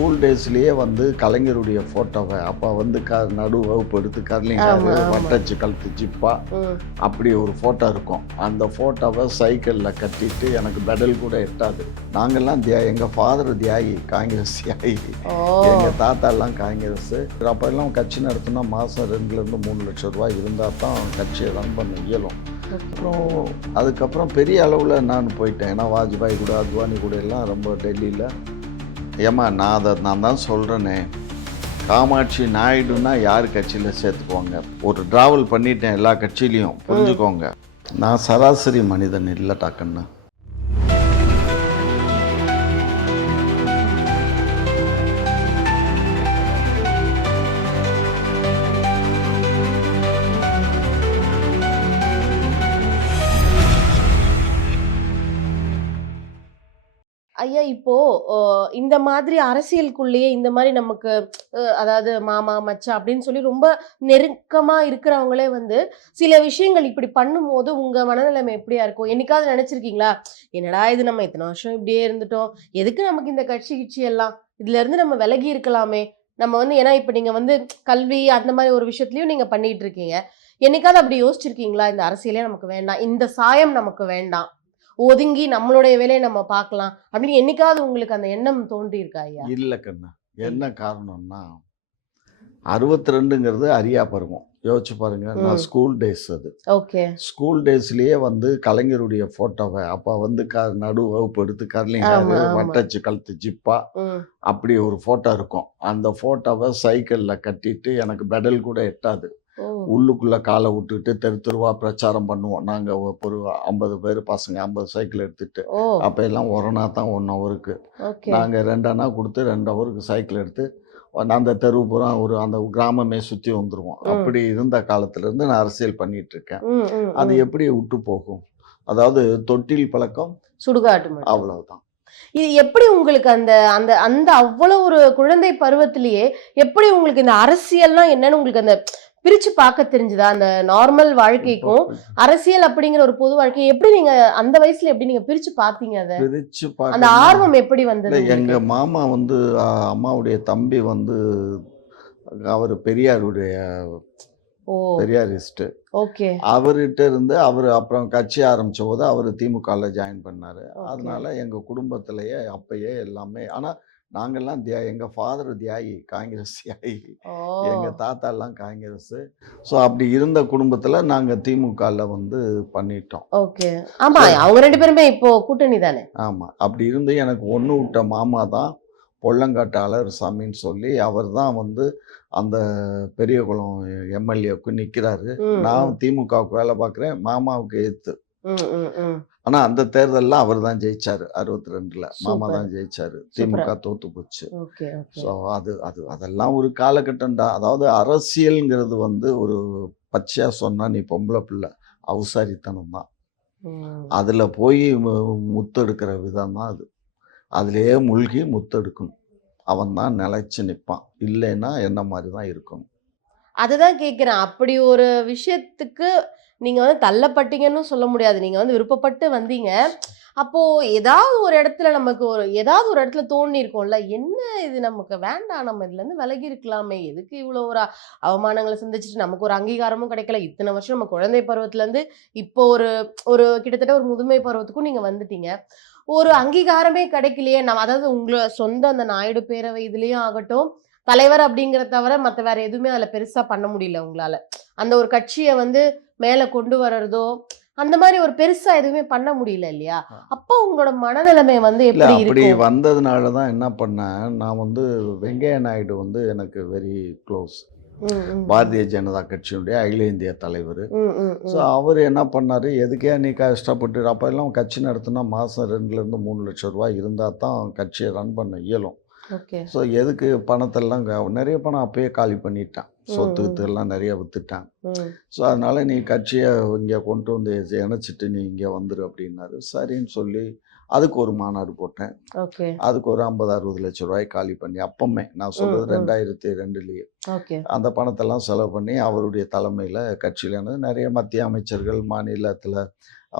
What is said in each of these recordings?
School டேஸ்லேயே வந்து கலைஞருடைய ஃபோட்டோவை அப்போ வந்து நடு வகுப்பு எடுத்து கர்லிங் வட்டச்சு கழுத்து ஜிப்பா அப்படி ஒரு ஃபோட்டோ இருக்கும். அந்த ஃபோட்டோவை சைக்கிளில் கட்டிட்டு எனக்கு பெடல் கூட எட்டாது. நாங்கள்லாம் எங்கள் ஃபாதர் தியாகி, காங்கிரஸ் தியாகி, எங்கள் தாத்தாலாம் காங்கிரஸ். அப்போல்லாம் கட்சி நடத்தினா மாதம் 2-3 லட்சம் ரூபாய் இருந்தால் தான் கட்சியை ரன் பண்ண இயலும். அப்புறம் அதுக்கப்புறம் பெரிய அளவில் நான் போயிட்டேன். ஏன்னா வாஜ்பாய் கூட அத்வானி கூட எல்லாம் ரொம்ப டெல்லியில். ஏம்மா நான் தான் சொல்கிறேனே, காமாட்சி நாயுடுன்னா யார் கட்சியில் சேர்த்துக்குவாங்க? ஒரு ட்ராவல் பண்ணிட்டேன் எல்லா கட்சியிலையும், புரிஞ்சுக்கோங்க. நான் சராசரி மனிதன் இல்லை டாக்குன்னு. ஐயா, இப்போ இந்த மாதிரி அரசியலுக்குள்ளேயே இந்த மாதிரி நமக்கு அதாவது மாமா மச்சான் அப்படின்னு சொல்லி ரொம்ப நெருக்கமா இருக்கிறவங்களே வந்து சில விஷயங்கள் இப்படி பண்ணும்போது உங்க மனநிலைமை எப்படியா இருக்கும்? என்னைக்காவது நினைச்சிருக்கீங்களா, என்னடா இது, நம்ம இத்தனை வருஷம் இப்படியே இருந்துட்டோம், எதுக்கு நமக்கு இந்த கட்சி எல்லாம், இதுல இருந்து நம்ம விலகி இருக்கலாமே, நம்ம வந்து ஏன்னா இப்ப நீங்க வந்து கல்வி அந்த மாதிரி ஒரு விஷயத்துலயும் நீங்க பண்ணிட்டு இருக்கீங்க. என்னைக்காவது அப்படி யோசிச்சிருக்கீங்களா, இந்த அரசியலே நமக்கு வேண்டாம், இந்த சாயம் நமக்கு வேண்டாம், ஒதுங்கி நம்மளுடைய வேலையை நம்ம பார்க்கலாம் அப்படின்னு என்னைக்காவது உங்களுக்கு அந்த எண்ணம் தோன்றி இருக்கா ஐயா? இல்லை கண்ணா. என்ன காரணம்னா 62ங்கிறது அரியா பருவம். யோசிச்சு பாருங்க. நான் ஸ்கூல் டேஸ் அது. ஓகே. ஸ்கூல் டேஸ்லேயே வந்து கலைஞருடைய ஃபோட்டோவை அப்போ வந்து நடு வகுப்பு எடுத்து கர்லிங் வட்டச்சு கழுத்து ஜிப்பா அப்படி ஒரு ஃபோட்டோ இருக்கும். அந்த ஃபோட்டோவை சைக்கிளில் கட்டிட்டு எனக்கு பெடல் கூட எட்டாது. உள்ளுக்குள்ளே காலை விட்டுட்டு தெருவா பிரச்சாரம் பண்ணுவோம். நாங்கள் ஒரு 50 பேர் பசங்க 50 சைக்கிள் எடுத்துகிட்டு. அப்போ எல்லாம் 1 அண்ணா தான் 1 ஹவருக்கு. நாங்கள் 2 அண்ணா கொடுத்து 2 ஹவருக்கு சைக்கிள் எடுத்து அந்த தெரு பூரா அந்த கிராமமே சுற்றி வந்துடுவோம். அப்படி இருந்த காலத்துலேருந்து நான் அரசியல் பண்ணிட்டு இருக்கேன். அது எப்படி விட்டு போகும்? அதாவது தொட்டில் பழக்கம் சுடுகாட்டு, அவ்வளவுதான். இது எப்படி உங்களுக்கு அந்த அந்த அந்த அவ்வளவு ஒரு குழந்தை பருவத்திலேயே எப்படி உங்களுக்கு இந்த அரசியல்லாம் என்னன்னு உங்களுக்கு அந்த பிரிச்சு பார்க்க தெரிஞ்சுதா? அந்த நார்மல் வாழ்க்கைக்கும் அரசியல் அப்படிங்கிற ஒரு பொது வாழ்க்கை எப்படி நீங்க அந்த வயசுல எப்படி நீங்க பிரிச்சு பாத்தீங்க? அதை பிரிச்சு அந்த ஆர்வம் எப்படி வந்தது? எங்க மாமா வந்து அம்மாவுடைய தம்பி வந்து அவர் பெரியாருடைய பெரியாரிஸ்ட். ஓகே. அவர்கிட்ட இருந்து அவர் அப்புறம் கட்சி ஆரம்பிச்ச போது அவர் திமுகவில் ஜாயின் பண்ணாரு. அதனால எங்க குடும்பத்திலேயே அப்பயே எல்லாமே. ஆனா நாங்கள்லாம் எங்கள் ஃபாதர் தியாகி, காங்கிரஸ் தியாகி, எங்கள் தாத்தாலாம் காங்கிரஸ். ஸோ அப்படி இருந்த குடும்பத்தில் நாங்கள் திமுகவில் வந்து பண்ணிட்டோம். ஓகே. ஆமாம், அவங்க 2 பேருமே இப்போ கூட்டணி தானே. ஆமாம். அப்படி இருந்து எனக்கு ஒன்று விட்ட மாமா தான் பொள்ளங்காட்டு அழகர்சாமின்னு சொல்லி, அவர் தான் வந்து அந்த பெரியகுளம் எம்எல்ஏவுக்கு நிற்கிறாரு. நான் திமுகவுக்கு வேலை பார்க்குறேன், மாமாவுக்கு எதிர்த்து. ஆனால் அந்த தேர்தலில் அவர் தான் ஜெயிச்சார். 62ல் மாமா தான் ஜெயிச்சார். திமுக தோத்து போச்சு. ஸோ அதெல்லாம் ஒரு காலகட்டம் தான். அதாவது அரசியல்ங்கிறது வந்து ஒரு பச்சையாக சொன்னால் நீ பொம்பளை பிள்ளை அவசாரித்தனம் தான். அதில் போய் முத்தெடுக்கிற விதம் தான் அது. அதிலேயே மூழ்கி முத்தெடுக்கணும். அவன் தான் நிலைச்சு நிற்பான். இல்லைன்னா என்ன மாதிரி தான் இருக்கணும். அதுதான் கேட்குறேன். அப்படி ஒரு விஷயத்துக்கு நீங்க வந்து தள்ளப்பட்டீங்கன்னு சொல்ல முடியாது. நீங்க வந்து விருப்பப்பட்டு வந்தீங்க. அப்போ ஏதாவது ஒரு இடத்துல நமக்கு ஏதாவது ஒரு இடத்துல தோணி இருக்கும்ல, என்ன இது நமக்கு வேண்டாம், நம்ம இதுல இருந்து விலகி இருக்கலாமே, எதுக்கு இவ்வளவு ஒரு அவமானங்களை சந்திச்சுட்டு நமக்கு ஒரு அங்கீகாரமும் கிடைக்கல, இத்தனை வருஷம் நம்ம குழந்தை பருவத்துல இருந்து இப்போ ஒரு கிட்டத்தட்ட ஒரு முதுமை பருவத்துக்கும் நீங்க வந்துட்டீங்க, ஒரு அங்கீகாரமே கிடைக்கலையே. நம்ம அதாவது உங்களை சொந்த அந்த நாயுடு பேரவை இதுலயும் ஆகட்டும், தலைவர் அப்படிங்கிறத தவிர மற்ற வேற எதுவுமே அதுல பெருசா பண்ண முடியல உங்களால. அந்த ஒரு கட்சியை வந்து மேல கொண்டு வர்றதோ அந்த மாதிரி ஒரு பெருசா எதுவுமே பண்ண முடியல இல்லையா? அப்போ உங்களோட மனநிலைமை வந்து எப்படி அப்படி வந்ததுனால தான் என்ன பண்ணேன், நான் வந்து வெங்கையா நாயுடு வந்து எனக்கு வெரி க்ளோஸ். பாரதிய ஜனதா கட்சியுடைய அகில இந்திய தலைவர். ஸோ அவர் என்ன பண்ணார், எதுக்கே நீ கஷ்டப்பட்டு, அப்போ எல்லாம் கட்சி நடத்தினா மாதம் 2-3 லட்சம் ரூபாய் இருந்தால் தான் கட்சியை ரன் பண்ண இயலும். ஸோ எதுக்கு பணத்தெல்லாம் நிறைய பணம் அப்பயே காலி பண்ணிட்டேன். சொத்து எல்லாம் நிறைய வித்துட்டேன். ஸோ அதனால நீ கட்சியை இங்கே கொண்டு வந்து இணைச்சிட்டு நீ இங்கே வந்துரு அப்படின்னாரு. சரின்னு சொல்லி அதுக்கு ஒரு மாநாடு போட்டேன். அதுக்கு ஒரு 50-60 லட்சம் ரூபாய் காலி பண்ணி, அப்பமே நான் சொல்றது 2002லயே அந்த பணத்தெல்லாம் செலவு பண்ணி அவருடைய தலைமையில் கட்சியில நிறைய மத்திய அமைச்சர்கள், மாநிலத்தில்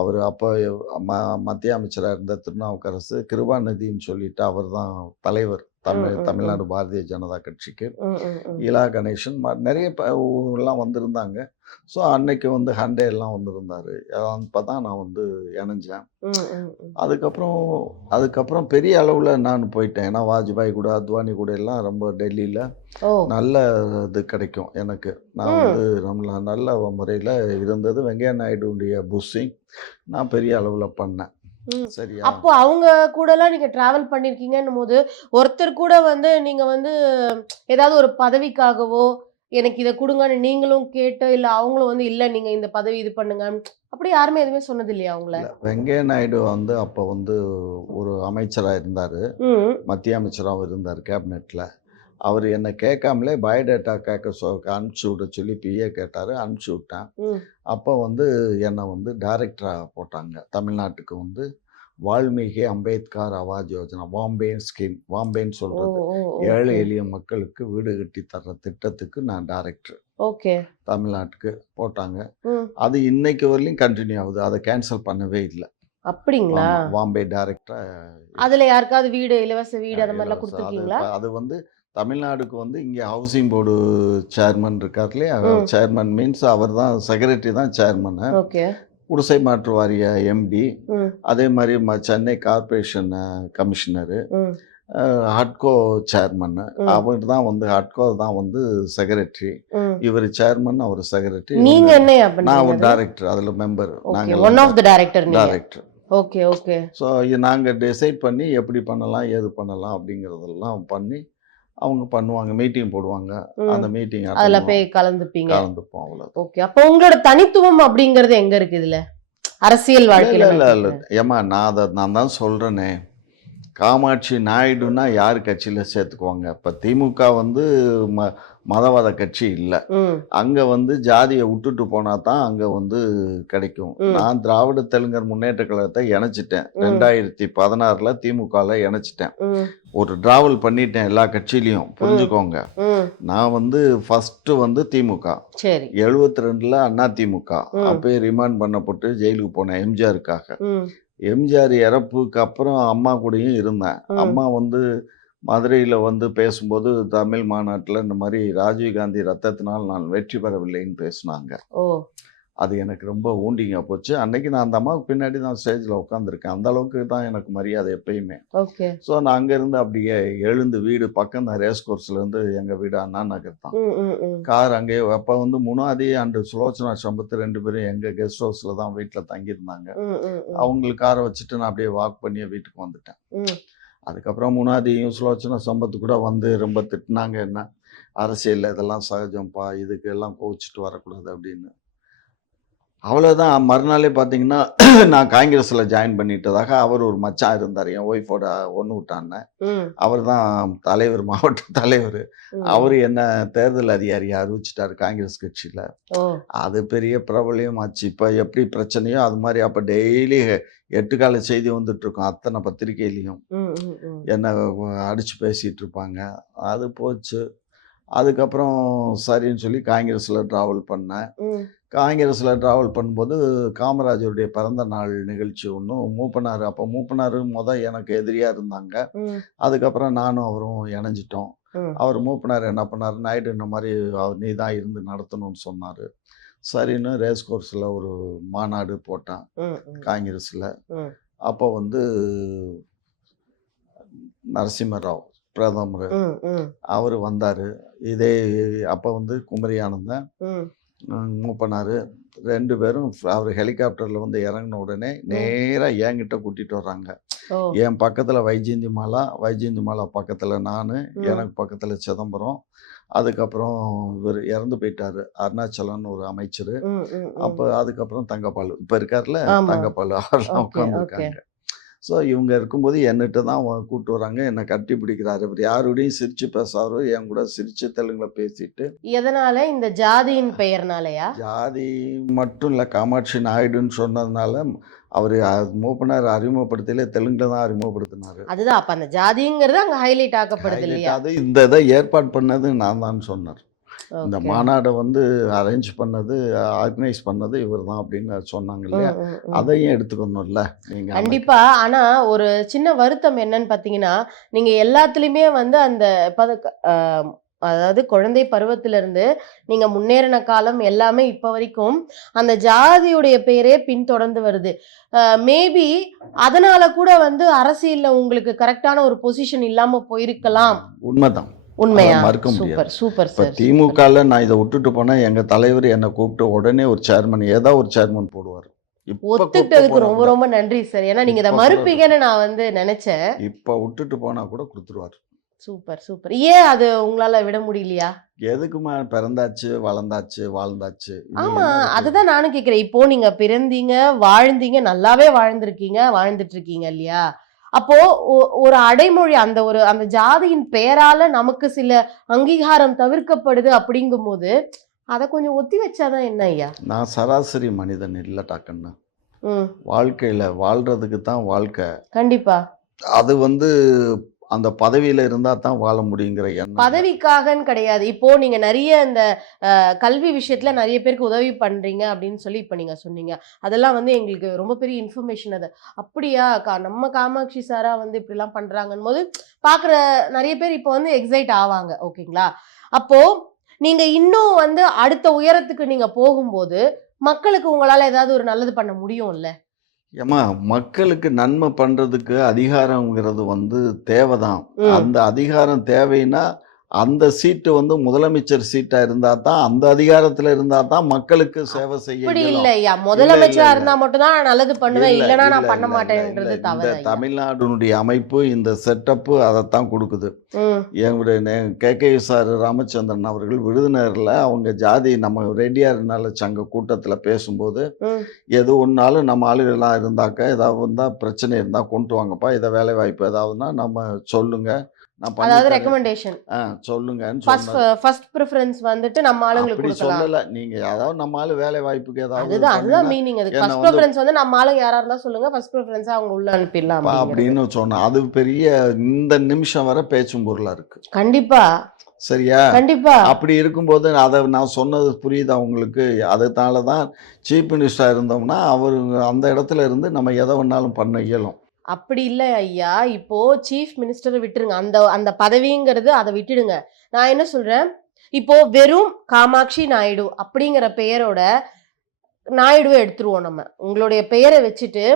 அவர் அப்போ மத்திய அமைச்சராக இருந்த திருநாவுக்கரசு, கிருபாநிதின்னு சொல்லிட்டு அவர் தான் தலைவர். தமிழ்நாடு பாரதிய ஜனதா கட்சிக்கு. ம், ம், ம். இலா கணேசன் நிறைய எல்லாம் வந்திருந்தாங்க. ஸோ அன்னைக்கு வந்து ஹண்டே எல்லாம் வந்திருந்தாரு. அப்போ தான் நான் வந்து இணைஞ்சேன். ம், ம், ம். அதுக்கப்புறம் பெரிய அளவில் நான் போயிட்டேன். ஏன்னா வாஜ்பாய் கூட அத்வானி கூட எல்லாம் ரொம்ப டெல்லியில் ஓ நல்ல இது கிடைக்கும் எனக்கு. நான் வந்து நல்ல முறையில் இருந்தது. வெங்கையா நாயுடுடைய புஷ்ஷிங் நான் பெரிய அளவில் பண்ணேன். ம். சரியா? அப்போ அவங்க கூடலாம் நீங்க டிராவல் பண்ணிருக்கீங்கன்னும் போது ஒருத்தர் கூட வந்து நீங்க வந்து ஏதாவது ஒரு பதவிக்காகவோ எனக்கு இதை கொடுங்கன்னு நீங்களும் கேட்டு இல்ல அவங்களும் வந்து இல்ல நீங்க இந்த பதவி இது பண்ணுங்க அப்படி யாருமே எதுவுமே சொன்னது இல்லையா அவங்கள? வெங்கையா நாயுடு வந்து அப்போ வந்து ஒரு அமைச்சராக இருந்தார். ம். மத்திய அமைச்சராகவும் இருந்தார் கேபினெட்டில். அவர் என்னை கேட்காமலே பயோடேட்டா அனுப்பிச்சி விட சொல்லி பிஏ கேட்டார். அனுப்பிச்சி விட்டேன். ம். அப்போ வந்து என்னை வந்து டைரக்டராக போட்டாங்க. தமிழ்நாட்டுக்கு வந்து வால்மீகி அம்பேத்கர் ஆவாஸ் யோஜனா ஸ்கீம் வாம்பேன்னு ஓ சொல்கிறது ஓ ஏழை ஓகே எளிய மக்களுக்கு வீடு கட்டி தர்ற திட்டத்துக்கு நான் டைரக்டர் ஓகே. தமிழ்நாட்டுக்கு போட்டாங்க. ம். அது இன்னைக்கு வரலையும் கண்டினியூ ஆகுது. அதை கேன்சல் பண்ணவே இல்லை. அப்படிங்களா? வாம்பே டைரக்டராக அதுல யாருக்காவது வீடு இலவச வீடு அந்த மாதிரிலாம் அது கொடுத்துருக்கீங்களா? அது வந்து தமிழ்நாடுக்கு வந்து இங்கே ஹவுசிங் போர்டு சேர்மன் இருக்கார் இல்லையா? ம். சேர்மன் மீன்ஸ் அவர் தான் செக்ரட்டரி தான் சேர்மனு. ஓகே. குடிசை மாற்று வாரிய எம்டி. ம். அதே மாதிரி சென்னை கார்ப்பரேஷன் கமிஷனரு, ம். ஹட்கோ சேர்மன்னு. ம். அவர் தான் வந்து ஹட்கோ தான் வந்து செக்ரட்டரி. ம். இவர் சேர்மன், அவர் செக்ரட்டரி. நீங்க என்னையா நான் பண்ணீங்க ஒரு அதுல? டைரக்டர், அதில் மெம்பர். ஓகே. நாங்கள் ஒன் ஆஃப் த டைரக்டர் நீங்க. டைரக்டர். Okay okay. ஸோ நாங்கள் டிசைட் பண்ணி எப்படி பண்ணலாம் ஏது பண்ணலாம் அப்படிங்கிறதெல்லாம் பண்ணி அவங்க பண்ணுவாங்க. மீட்டிங் போடுவாங்க. அந்த ம். மீட்டிங் அதுல போய் கலந்துப்பீங்க. கலந்துப்போம். அவ்வளோ. ஓகே. அப்போ உங்களோட தனித்துவம் அப்படிங்கிறது எங்க இருக்கு இதுல? அரசியல் இல்லை வாழ்க்கையில இல்லை நான் இல்லை கேக்குறேன். ஏம்மா, நான் தான் சொல்கிறேனே, காமாட்சி நாயுடுனா யார் கட்சியில் சேர்த்துக்குவாங்க? இப்போ திமுக வந்து மதவாத கட்சி இல்லை. ம். அங்கே வந்து ஜாதியை விட்டுட்டு போனால் தான் அங்கே வந்து கிடைக்கும். ம். நான் திராவிட தெலுங்கர் முன்னேற்ற கழகத்தை இணைச்சிட்டேன். ம். 2016 திமுகவில் இணைச்சிட்டேன். ம். ஒரு டிராவல் பண்ணிட்டேன் எல்லா கட்சியிலையும். ம். புரிஞ்சுக்கோங்க. ம். நான் வந்து ஃபஸ்ட்டு வந்து திமுக, சரி. 72 அண்ணா திமுக. ம். அப்போயே ரிமாண்ட் பண்ணப்பட்டு ஜெயிலுக்கு போனேன் எம்ஜிஆருக்காக. ம். எம்ஜிஆர் இறப்புக்கு அப்புறம் அம்மா கூடயும் இருந்தேன். ம். அம்மா வந்து மதுரையில் வந்து பேசும்போது தமிழ் மாநாட்டில் இந்த மாதிரி ராஜீவ்காந்தி ரத்தத்தினால் நான் வெற்றி பெறவில்லைன்னு பேசினாங்க. ஓ அது எனக்கு ரொம்ப ஊண்டிங்க போச்சு. அன்னைக்கு நான் அந்த அம்மாவுக்கு பின்னாடி தான் ஸ்டேஜில் உட்காந்துருக்கேன். அந்த அளவுக்கு தான் எனக்கு மரியாதை எப்பயுமே. ஓகே. ஸோ நான் அங்கேருந்து அப்படியே எழுந்து வீடு பக்கம் தான், ரேஸ் கோர்ஸ்லேருந்து எங்கள் வீடு அண்ணா நகர் தான். ம். ம். ம். கார் அங்கேயே. அப்போ வந்து முனாதி அண்டு சுலோச்சனா சம்பத் 2 பேரும் எங்கள் கெஸ்ட் ஹவுஸில் தான் வீட்டில் தங்கியிருந்தாங்க. ம். ம். ம். அவங்களுக்கு காரை வச்சுட்டு நான் அப்படியே வாக் பண்ணி வீட்டுக்கு வந்துட்டேன். ம். அதுக்கப்புறம் முனாதியும் சுலோச்சனா சம்பத் கூட வந்து ரொம்ப திட்டினாங்க என்ன, அரசியலில் இதெல்லாம் சகஜம்ப்பா, இதுக்கு எல்லாம் கோவிச்சிட்டு வரக்கூடாது அப்படின்னு. அவ்வளோதான். மறுநாளே பார்த்தீங்கன்னா நான் காங்கிரஸில் ஜாயின் பண்ணிட்டதாக அவர் ஒரு மச்சான் இருந்தார், என் ஒய்ஃபோட ஒன்று விட்டான்னு. ம். அவர் தான் தலைவர், மாவட்ட தலைவர். ம். அவர் என்ன தேர்தல் அதிகாரியை அறிவிச்சிட்டார் காங்கிரஸ் கட்சியில். ஓ அது பெரிய பிரபலியம் ஆச்சு. இப்போ எப்படி பிரச்சனையோ அது மாதிரி அப்போ டெய்லி 8 கால செய்தி வந்துட்டுருக்கும் அத்தனை பத்திரிகையிலையும். ம். ம். ம். என்ன அடித்து பேசிகிட்டு இருப்பாங்க. அது போச்சு. அதுக்கப்புறம் சரின்னு சொல்லி காங்கிரஸில் ட்ராவல் பண்ணேன். ம். காங்கிரஸில் ட்ராவல் பண்ணும்போது காமராஜருடைய பிறந்த நாள் நிகழ்ச்சி ஒன்றும் மூப்பனார், அப்போ மூப்பனார் எனக்கு எதிரியாக இருந்தாங்க. ம். அதுக்கப்புறம் நானும் அவரும் இணைஞ்சிட்டோம். ம். அவர் மூப்பனார் என்ன பண்ணார், நாயுடு இந்த மாதிரி நீ தான் இருந்து நடத்தணும்னு சொன்னார். சரின்னு ரேஸ் கோர்ஸில் ஒரு மாநாடு போட்டேன் ம். ம். காங்கிரஸில். ம். அப்போ வந்து நரசிம்மராவ் பிரதமர், ம். ம். அவர் வந்தார். இதே அப்போ வந்து குமரி ஆனந்தன், ம். மூப்பனார் 2 பேரும் அவர் ஹெலிகாப்டரில் வந்து இறங்கின உடனே ம். நேராக என்கிட்ட கூட்டிகிட்டு வர்றாங்க. ஓ என் பக்கத்தில் வைஜெயந்தி மாலா பக்கத்தில் நான், ம். எனக்கு பக்கத்தில் சிதம்பரம். அதுக்கப்புறம் இவர் இறந்து போயிட்டார், அருணாச்சலம்னு ஒரு அமைச்சர். ம். ம். ம். அப்போ அதுக்கப்புறம் தங்கப்பாலு, இப்போ இருக்கார்ல ஆமா. தங்கப்பாலு, அவரெல்லாம் ஓகே ஓகே. உட்காந்துருக்காங்க. ஸோ இவங்க இருக்கும்போது என்னிட்ட தான் கூப்பிட்டு வராங்க, என்னை கட்டி பிடிக்கிறாரு. இவர் யாரோடையும் சிரித்து பேசாரு, என் கூட சிரித்து தெலுங்கில் பேசிட்டு. எதனால இந்த ஜாதியின் பெயர்னாலயா? ஜாதி மட்டும் இல்லை, காமாட்சி நாயுடுன்னு சொன்னதுனால அவர் மூப்பனார் அறிமுகப்படுத்தல தெலுங்கில் தான் அறிமுகப்படுத்தினார். அதுதான் அப்ப அந்த ஜாதிங்கிறது அங்க ஹைலைட் ஆக்கப்படுது இல்லையா? அது இந்த இதை ஏற்பாடு பண்ணது நான் தான் சொன்னார். இந்த ஓகே. மாநாடை வந்து அரேஞ்ச் பண்ணது, ஆர்கனைஸ் பண்ணது இவர் தான் அப்படின்னு சொன்னாங்க இல்லையா? அதையும் எடுத்துக்கணும்ல நீங்கள். கண்டிப்பா. ஆனா ஒரு சின்ன வருத்தம் என்னன்னு பாத்தீங்கன்னா, நீங்க எல்லாத்துலயுமே வந்து அந்த அதாவது குழந்தை பருவத்திலிருந்து நீங்க முன்னேறின காலம் எல்லாமே இப்ப வரைக்கும் அந்த ஜாதியுடைய பெயரே பின்தொடர்ந்து வருது. மேபி அதனால கூட வந்து அரசியல்ல உங்களுக்கு கரெக்டான ஒரு பொசிஷன் இல்லாம போயிருக்கலாம். உண்மைதான், உண்மையா? மறுக்க முடியாது. சூப்பர் சூப்பர் இப்போ சார். திமுகவில் நான் இதை விட்டுட்டு போனால் எங்கள் தலைவர் என்னை கூப்பிட்டு உடனே ஒரு சேர்மன், ஏதாவது ஒரு சேர்மன் போடுவார். இப்போ கூப்பிட்டு ஒத்துக்கிட்டதுக்கு போனா ரொம்ப கூட, ரொம்ப நன்றி சார். ஏன்னா நீங்க இதை இப்போ கூட மறுப்பீங்கன்னு நான் வந்து நினைச்சேன். இப்போ விட்டுட்டு போனால் கூட கொடுத்துருவார். Super super. ஏன் அது உங்களால விட முடியலையா? எதுக்குமா, பிறந்தாச்சு வளர்ந்தாச்சு வாழ்ந்தாச்சு, இனி ஆமா, என்ன இருக்கு? அதுதான் நானும் கேக்குறேன். இப்போ நீங்க பிறந்தீங்க, வாழ்ந்தீங்க, நல்லாவே வாழ்ந்திருக்கீங்க, வாழ்ந்துட்டு இருக்கீங்க இல்லையா? அப்போ ஒரு அடைமொழி அந்த ஜாதியின் பெயரால நமக்கு சில அங்கீகாரம் தவிர்க்கப்படுது அப்படிங்கும்போது, அத கொஞ்சம் ஒத்தி வச்சாதான் என்ன ஐயா? நான் சராசரி மனிதன் இல்லை டாக்கண்ணா. ம். வாழ்க்கையில் வாழ்கிறதுக்கு தான் வாழ்க்கை. கண்டிப்பா. அது வந்து அந்த பதவியில் இருந்தால் தான் வாழ முடியுங்கிற எண்ணம் இல்லை. பதவிக்காகன்னு கிடையாது. இப்போ நீங்க நெறைய இந்த கல்வி விஷயத்துல நெறைய பேருக்கு உதவி பண்றீங்க அப்படின்னு சொல்லி இப்ப நீங்க சொன்னீங்க. அதெல்லாம் வந்து எங்களுக்கு ரொம்ப பெரிய இன்ஃபர்மேஷன் அது. அப்படியா? நம்ம காமாட்சி சாரா வந்து இப்படிலாம் பண்றாங்கன்னும்போது, பார்க்குற நெறைய பேர் இப்போ வந்து எக்ஸைட் ஆவாங்க. ஓகேங்களா? அப்போ நீங்க இன்னும் வந்து அடுத்த உயரத்துக்கு நீங்க போகும்போது, மக்களுக்கு உங்களால ஏதாவது ஒரு நல்லது பண்ண முடியும்ல? ஏம்மா, மக்களுக்கு நன்மை பண்ணுறதுக்கு அதிகாரங்கிறது வந்து தேவைதான். ம். அந்த அதிகாரம் தேவைன்னா அந்த சீட்டு வந்து முதலமைச்சர் சீட்டாக இருந்தால் தான், அந்த அதிகாரத்தில் இருந்தால் தான் மக்களுக்கு சேவை செய்ய அப்படி இல்ல இயலும். ஐயா. இல்லை முதலமைச்சரா இல்லை இருந்தா மட்டும் தான் நான் நல்லது பண்ணுவேன். இல்லை இல்லன்னா இல்லை நான் பண்ண இல்லை இல்லை மாட்டேன்ன்றது இல்லை இந்த தவறு ஐயா. தமிழ்நாடுனுடைய அமைப்பு, இந்த செட்டப்பு அதைத்தான் கொடுக்குது. ம். எங்களுடைய KK ராமச்சந்திரன் அவர்கள் விருதுநகரில் அவங்க ஜாதி நம்ம ரெட்டியார் நல சங்க கூட்டத்தில் பேசும்போது, ம். எது ஒன்றாலும் நம்ம ஆளுகள்லாம் இருந்தாக்க ஏதாவது வந்தால் பிரச்சனை இருந்தால் கொண்டு வாங்கப்பா, இதை வேலை வாய்ப்பு ஏதாவதுன்னா நம்ம சொல்லுங்க, நான் பண்ணி அதாவது தரேன், ரெக்கமெண்டேஷன். சொல்லுங்கன்னு சொன்னார். ஃபர்ஸ்ட் பிரெஃபரன்ஸ் வந்துட்டு நம்ம ஆளுங்களுக்கு அப்படி கொடுக்கலாம். சொல்லலை. நீங்கள் ஏதாவது நம்ம ஆளு வேலை வாய்ப்புக்கு ஏதாவது அதுதான் பண்ணீங்கன்னா மீனிங். அதுக்கு என்னை ஃபர்ஸ்ட் வந்து ப்ரிஃபரன்ஸ் வந்து நம்ம ஆளுங்க யாரா இருந்தா சொல்லுங்க. ஃபர்ஸ்ட் ப்ரிஃபரன்ஸா அவங்க உள்ள அனுப்பிடலாம் அப்படிங்கிறது. அப்படின்னு சொன்னேன். அது பெரிய இந்த நிமிஷம் வரை பேச்சும் பொருளாக இருக்குது. கண்டிப்பா சரியா? கண்டிப்பா. அப்படி இருக்கும்போது அதை நான் சொன்னது புரியுதா உங்களுக்கு? அதனால தான் சீஃப் மினிஸ்டரா இருந்தோம்னா அவர் அந்த இடத்துல இருந்து நம்ம எதை வேணாலும் பண்ண இயலும். அப்படி இல்ல ஐயா. இப்போ சீஃப் மினிஸ்டரை விட்டுருங்க. அந்த அந்த பதவிங்கிறது அதை விட்டுடுங்க. நான் என்ன சொல்றேன், இப்போ வெறும் காமாட்சி நாயுடு அப்படிங்கிற பெயரோட நாயுடுவை எடுத்துருவோம் நம்ம. உங்களுடைய பெயரை வச்சுட்டு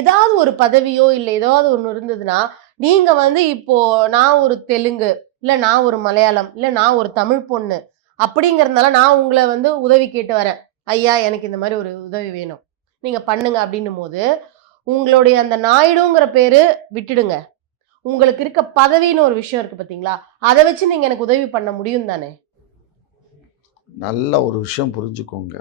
ஏதாவது ஒரு பதவியோ இல்ல ஏதாவது ஒண்ணு இருந்ததுன்னா, நீங்க வந்து இப்போ நான் ஒரு தெலுங்கு, இல்ல நான் ஒரு மலையாளம், இல்ல நான் ஒரு தமிழ் பொண்ணு அப்படிங்கறதுனால நான் உங்களை வந்து உதவி கேட்டு வரேன். ஐயா எனக்கு இந்த மாதிரி ஒரு உதவி வேணும், நீங்க பண்ணுங்க அப்படின்னும் போது, உங்களுடைய அந்த நாயுடுங்கிற பேரு விட்டுடுங்க. உங்களுக்கு இருக்க பதவின்னு ஒரு விஷயம் இருக்கு பாத்தீங்களா? அதை வச்சு நீங்க எனக்கு உதவி பண்ண முடியும் தானே? நல்ல ஒரு விஷயம் புரிஞ்சுக்கோங்க.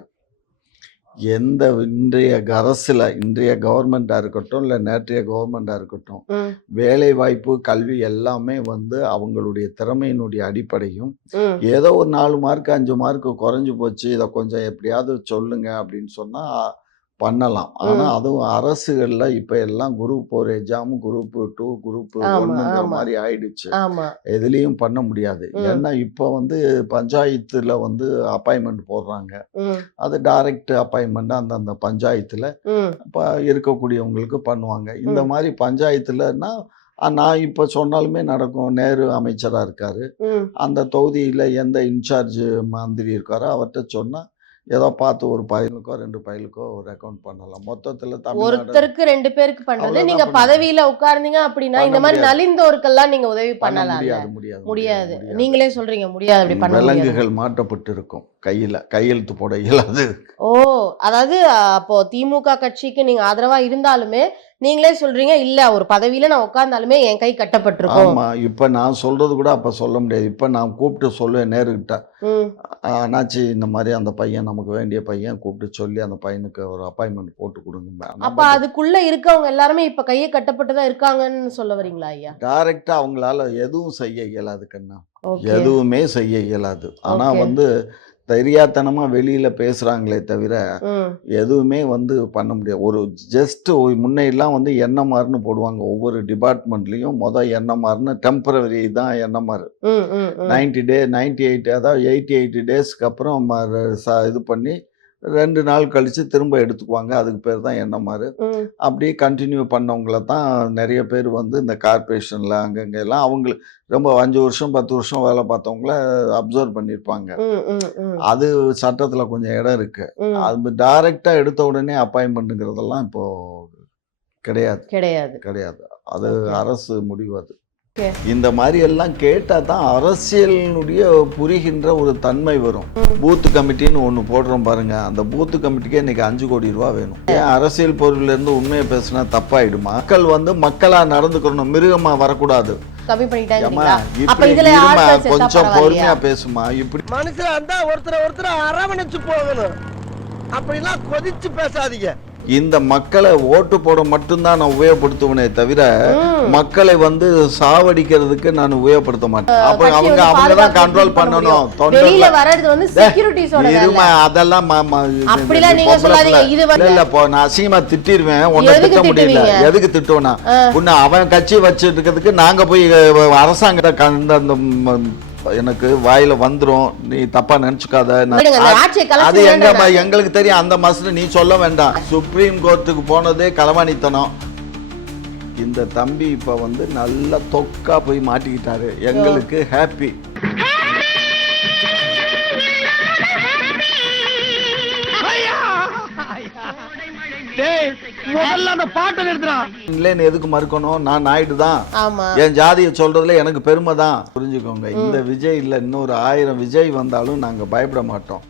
எந்த இன்றைய அரசில், இன்றைய கவர்மெண்ட்டாக இருக்கட்டும், இல்லை நேற்றைய கவர்மெண்ட்டாக இருக்கட்டும், ம். வேலை வாய்ப்பு, கல்வி எல்லாமே வந்து அவங்களுடைய திறமையினுடைய அடிப்படையும், ம். ஏதோ ஒரு 4 மார்க் 5 மார்க் குறைஞ்சு போச்சு, இதை கொஞ்சம் எப்படியாவது சொல்லுங்க அப்படின்னு சொன்னால் பண்ணலாம். ஆனால் அதுவும் அரசுகளில் இப்போ எல்லாம் குரூப் 4 எக்ஸாமு, குரூப் 2, குரூப் ஆமா 1ங்கிற ஆமா மாதிரி ஆயிடுச்சு. ஆமா. எதுலேயும் பண்ண முடியாது. ம். ஏன்னா இப்போ வந்து பஞ்சாயத்தில் வந்து அப்பாயின்மெண்ட் போடுறாங்க. ம். அது டைரக்ட் அப்பாயின்மெண்ட் அந்தந்த பஞ்சாயத்தில் ம். இப்போ இருக்கக்கூடியவங்களுக்கு பண்ணுவாங்க. இந்த ம். மாதிரி பஞ்சாயத்துலன்னா நான் இப்போ சொன்னாலுமே நடக்கும். நேரு அமைச்சராக இருக்கார். ம். அந்த தொகுதியில் எந்த இன்சார்ஜ் மந்திரி இருக்காரோ அவர்கிட்ட சொன்னால் ஏதோ பார்த்து ஒரு பையனுக்கோ 2 பையனுக்கோ ஒரு அக்கௌண்ட் பண்ணலாம். மொத்தத்தில் தமிழ்நாடு ஒருத்தருக்கு 2 பேருக்கு பண்றது. அவ்வளோதான் நீங்க பண்ண பதவியில உட்கார்ந்தீங்க அப்படின்னா பண்ண இந்த மாதிரி முடியாது. நலிந்தோருக்கெல்லாம் நீங்க உதவி பண்ண பண்ணலாம்ல? முடியாது முடியாது முடியாது. முடியாது. நீங்களே சொல்றீங்க முடியாது, அப்படி பண்ண முடியாது. விலங்குகள் மாட்டப்பட்டு இருக்கும் கையில், கையெழுத்து போட இயலாது. ஓ, அதாவது அப்போ திமுக கட்சிக்கு நீங்க ஆதரவா இருந்தாலுமே நீங்களே சொல்றீங்க, இல்ல ஒரு பதவியில நான் உட்கார்ந்தாலுமே என் கை கட்டப்பட்டிருக்கும். ஆமாம், இப்போ நான் சொல்கிறது கூட அப்போ சொல்ல முடியாது. இப்போ நான் கூப்பிட்டு சொல்லுவேன் நேருக்கிட்ட, ம். அண்ணாச்சி இந்த மாதிரி அந்த பையன் நமக்கு வேண்டிய பையன், கூப்பிட்டு சொல்லி அந்த பையனுக்கு ஒரு அப்பாயின்மெண்ட் போட்டு கொடுங்க. அப்ப அதுக்குள்ள இருக்கவங்க எல்லாருமே இப்ப கையை கட்டப்பட்டுதான் இருக்காங்கன்னு சொல்ல வரீங்களா ஐயா? டைரெக்டாக அவங்களால எதுவும் செய்ய இயலாது கண்ணா. ஓகே. எதுவுமே செய்ய இயலாது. ஆனால் ஓகே. வந்து தெரியாத்தனமா வெளியில பேசுறாங்களே தவிர எதுவுமே வந்து பண்ண முடியாது. ஒரு ஜஸ்ட் முன்னையெல்லாம் வந்து என்எம்ஆர்னு போடுவாங்க ஒவ்வொரு டிபார்ட்மெண்ட்லயும். என்எம்ஆர்னு டெம்பரவரி தான் என்எம்ஆர். 98 அதாவது 88 டேஸ்க்கு அப்புறம் இது பண்ணி 2 நாள் கழிச்சு திரும்ப எடுத்துக்குவாங்க. அதுக்கு பேர் தான் என்எம்ஆர். அப்படியே கண்டினியூ பண்ணவங்கள தான் நிறைய பேர் வந்து இந்த கார்பரேஷன்ல அங்கங்க எல்லாம் அவங்களுக்கு ரொம்ப 5 வருஷம் 10 வருஷம் வேலை பார்த்தவங்கள அப்சர்வ் பண்ணியிருப்பாங்க. அது சட்டத்துல கொஞ்சம் இடம் இருக்கு. அது டைரக்டா எடுத்த உடனே அப்பாயின்மெண்ட்ங்கிறதெல்லாம் இப்போ கிடையாது. கிடையாது. அது அரசு முடிவு. அது இந்த மாதிரி எல்லாம் கேட்டா தான் அரசியலினுடைய புரிகின்ற ஒரு தன்மை வரும். பூத் கமிட்டின்னு ஒண்ணு போடுறோம் பாருங்க, அந்த பூத் கமிட்டிக்கே இன்னைக்கு 5 கோடி ரூபாய் வேணும். ஏன் அரசியல் பொருள்ல இருந்து உண்மையை பேசினா தப்பாயிடுமா? மக்கள் வந்து மக்களா நடந்துக்கணும், மிருகமா வரக்கூடாது. கொஞ்சம் பொறுமையா பேசுமா. இப்படி மனுஷன் அந்த ஒருத்தர் அரவணைச்சு போகணும், அப்படிலாம் கொதிச்சு பேசாதீங்க. இந்த மக்களை ஓட்டு போட மட்டும்தான் நான் உபயோகப்படுத்துவனே தவிர மக்களை வந்து சாவடிக்கிறதுக்கு நான் உபயோகப்படுத்த மாட்டேன். அப்ப அவங்க தான் கண்ட்ரோல் பண்ணணும். அதெல்லாம் நான் அசிங்கமா திட்டிருவேன். உன்னை திட்ட முடியல. எதுக்கு திட்டுவேனா? உன்னை அவன் கட்சி வச்சிட்டு இருக்கிறதுக்கு நாங்க போய் அரசாங்கத்தை எனக்கு வாயில வந்துரும், நீ தப்பா நினைச்சுக்காத. அது எங்களுக்கு தெரியும். அந்த மாசத்துல நீ சொல்ல வேண்டாம். சுப்ரீம் கோர்ட்டுக்கு போனதே களவாணித்தனம். இந்த தம்பி இப்ப வந்து நல்ல தொக்கா போய் மாட்டிக்கிட்டாரு. எங்களுக்கு ஹாப்பி. எதுக்கு மறுக்கணும்? நான் நாயுடு தான். என் ஜாதியை சொல்றதுல எனக்கு பெருமை தான். புரிஞ்சுக்கோங்க. இந்த விஜய் இல்ல, இன்னொரு 1000 விஜய் வந்தாலும் நாங்க பயப்பட மாட்டோம்.